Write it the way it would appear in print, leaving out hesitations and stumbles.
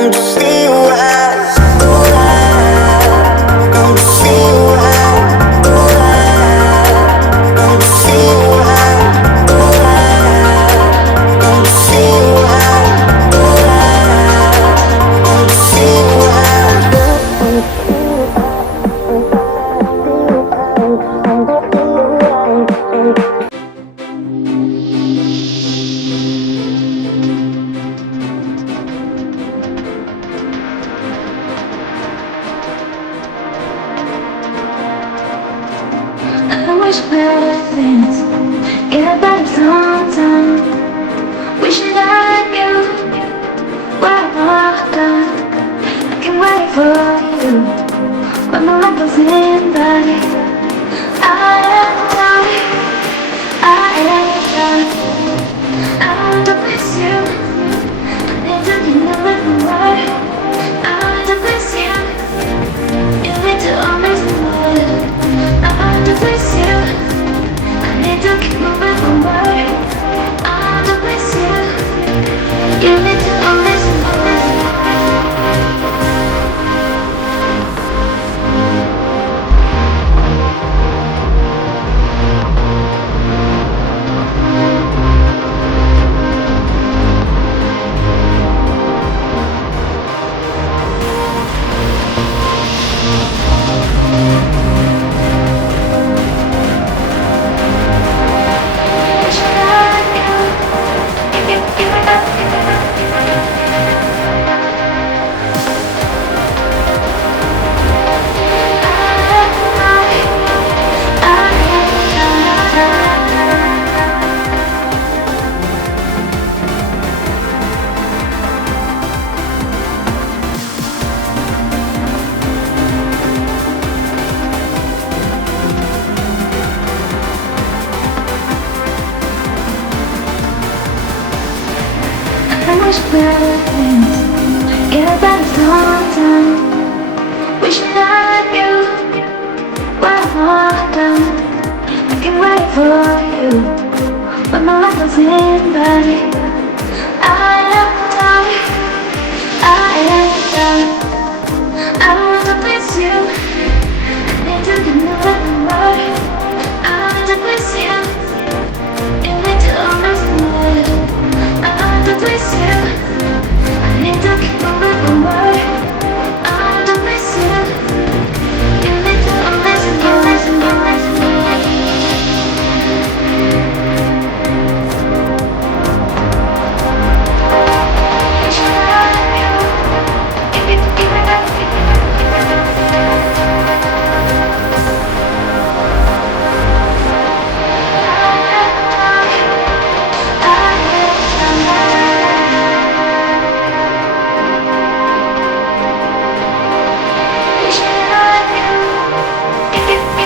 Don't you see why? Don't you see why? Don't you see why? Don't you see why? Don't you see I wish better things get better sometime. Wishing I knew where I'm done. I can wait for you when my life goes in by. I am done. I am done. I want to miss you. I need to be a little more. I want to miss you. You need to understand. I want to miss you. I need to keep moving forward. I want to miss you. You need to understand. I wish better things get better sometime. Wishing I knew where I'm done. I can wait for you when my life was in by. I am done. I am done. I wanna miss you. I need to be moving more. I wanna miss you. You need to understand. I want to miss you. I need to keep on